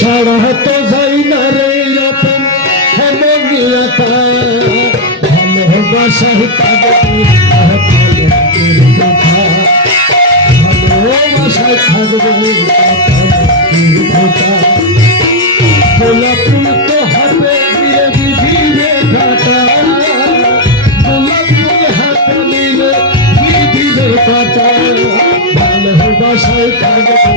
ছাড়া তো যাই না রে আপন হেমে গিয়াতা ভালোবাসায় থাকবে বিধিরে কাটা ভালোবাসায় থাকবে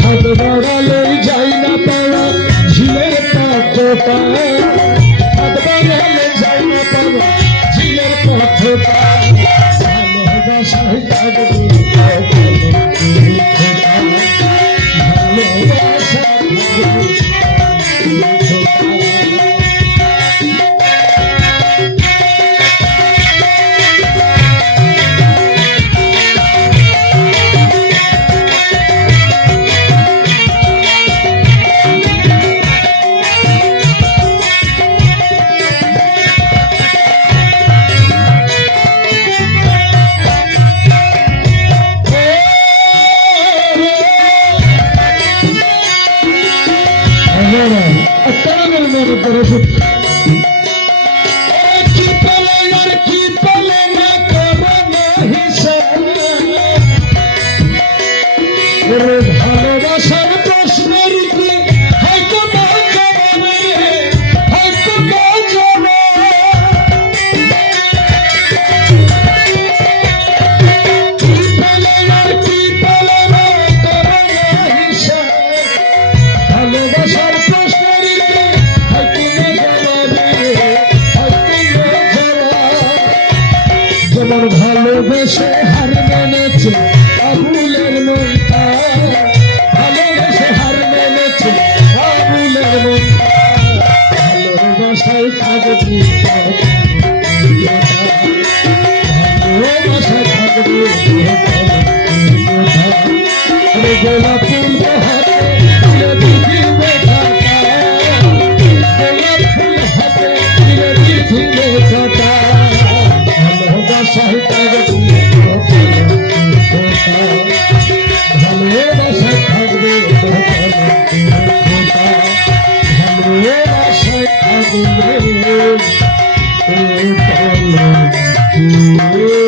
হাত বাড়ালেই যাই না পাওয়া ঝিলের পাত্রটা হাত বাড়ালে যাই না পাওয়া ঝিলের পাত্রটা ভালোবাসায় por যেমন ভালোবেসে হার মেনেছে। আবুলের মনটা ভালোবেসে হার মেনেছে। আবুলের মনটা ভালোবাসায় থাকবি ভালোবাসায় থাকবি গোলাপ Thank you.